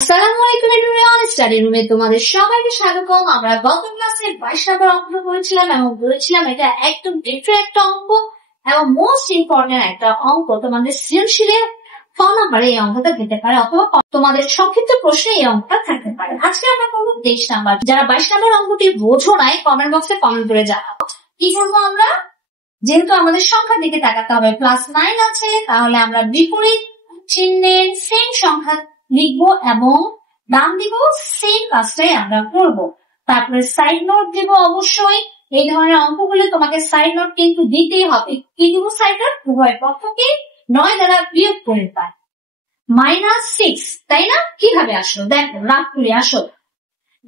আসসালামু আলাইকুম everyone, study রুমে তোমাদের সবাইকে স্বাগতম। আমরা গত ক্লাসে 22 নম্বর অঙ্ক করেছিলাম এবং বলেছিলাম এটা একদম ডিফারেন্ট একটা অঙ্ক এবং মোস্ট ইম্পর্টেন্ট একটা অঙ্ক। তোমাদের সৃজনশীলের ক নম্বরে এই অঙ্কটা পেতে পারে অথবা তোমাদের সংক্ষিপ্ত প্রশ্নে এই অঙ্কটা থাকতে পারে। আজকে আমরা করবো 23 নাম্বার। যারা 22 নম্বর অঙ্কটি বোঝো নাই কমেন্ট বক্সে কমেন্ট করে জানাবো। কি করবো আমরা? যেহেতু আমাদের সংখ্যার দিকে তাকাতে হবে, +9 আছে, তাহলে আমরা বিপরীত চিহ্নের সেম সংখ্যা লিখবো এবং দাম দিব সেম কাজটাই আমরা করবো। তারপরে সাইড নোট দিব। অবশ্যই এই ধরনের অঙ্কগুলো তোমাকে সাইড নোট কিন্তু দিতেই হবে। কি দিব সাইড নোট? উভয় পক্ষকে 9 দ্বারা বিয়োগ করে পায় -6, তাই না? কিভাবে আসলো দেখো, রাফ করে আসো।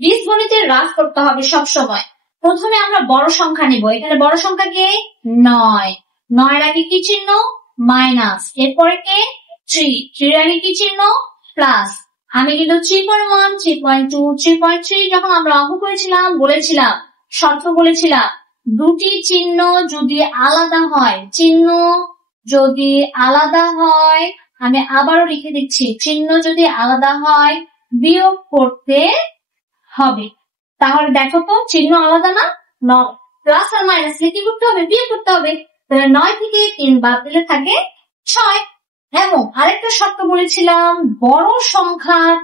বীজগণিতের রাফ করতে হবে সব সময়। প্রথমে আমরা বড় সংখ্যা নিব। এখানে বড় সংখ্যা কে? 9। 9 এর আগে কি চিহ্ন? মাইনাস। এরপরে কে? 3। 3 এর আগে কি চিহ্ন? প্লাস। আমি কিন্তু 3.1, 3.2, 3.3 যখন আমরা অঙ্ক করেছিলাম বলেছিলাম, শর্ত বলেছিলাম, দুটি চিহ্ন যদি আলাদা হয়, চিহ্ন যদি আলাদা হয়, আমি আবারও লিখে দিচ্ছি, চিহ্ন যদি আলাদা হয় বিয়োগ করতে হবে। তাহলে দেখো তো চিহ্ন আলাদা না? প্লাস আর মাইনাস কি করতে হবে? বিয়োগ করতে হবে। তাহলে 9 থেকে 3 বাদ দিলে থাকে 6। এবং আরেকটা শর্ত বলেছিলাম, বড় সংখ্যার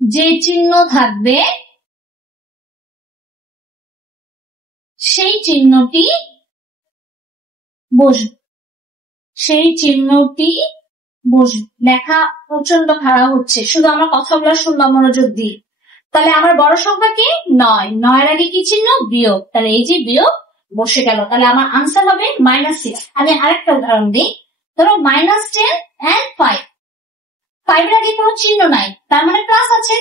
যে চিহ্ন থাকবে সেই চিহ্নটি বসবে, সেই চিহ্নটি বসবে। লেখা প্রচন্ড খারাপ হচ্ছে, শুধু আমার কথাগুলো শুনলাম মনোযোগ দিয়ে। তাহলে আমার বড় সংখ্যা কি? 9। 9 এর আগে কি চিহ্ন? বিয়োগ। তাহলে এই যে বিয়োগ বসে গেল। তাহলে আমার আনসার হবে -6। আমি আরেকটা উদাহরণ দিই। ধরো -10 and 5। 5 এর আগে কোনো চিহ্ন নাই, তার মানে প্লাস আছে,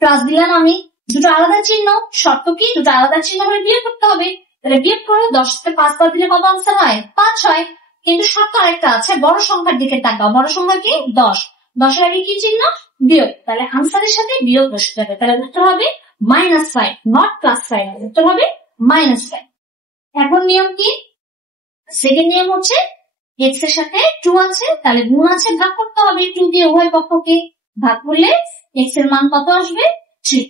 প্লাস দিলাম আমি। দুটো আলাদা চিহ্ন, শর্ত কি? দুটো আলাদা চিহ্ন হলে বিয়োগ করতে হবে। তাহলে বিয়োগ করে 10 থেকে 5 বাদ দিলে কত আনসার হয়? 5 হয়। কিন্তু শর্ত আরেকটা আছে, বড় সংখ্যার দিকে তাকাও। বড় সংখ্যা কি? 10। 10 এর আগে কি চিহ্ন? বিয়োগ। তাহলে আনসারের সাথে বিয়োগ বসতে হবে। তাহলে উত্তর হবে -5, নট +5। উত্তর হবে -5। এখন নিয়ম কি? সেকেন্ড নিয়ম হচ্ছে x এর সাথে 2 আছে, তাহলে গুণ আছে, ভাগ করতে হবে 2 দিয়ে। উভয় পক্ষকে ভাগ করলে x এর মান কত আসবে? 3।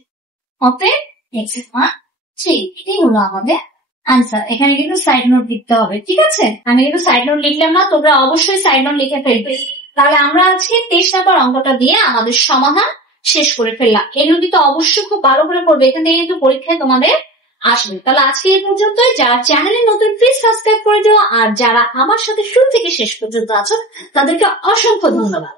অতএব x এর মান 3। এটাই হলো আমাদের আনসার। এখানে কিন্তু সাইড নোট লিখতে হবে, ঠিক আছে? আমি কিন্তু সাইড নোট লিখলাম না, তোমরা অবশ্যই সাইড নোট লিখে ফেলবে। তাহলে আমরা আজকে 23 নম্বর অঙ্কটা দিয়ে আমাদের সমাধান শেষ করে ফেললাম। এগুলো কিন্তু অবশ্যই খুব ভালো করে পড়বে, এখান থেকে কিন্তু পরীক্ষায় তোমাদের আসবে। তাহলে আজকে এই পর্যন্তই। যারা চ্যানেলে নতুন প্লিজ সাবস্ক্রাইব করে দিও, আর যারা আমার সাথে শুরু থেকে শেষ পর্যন্ত আছো তাদেরকে অসংখ্য ধন্যবাদ।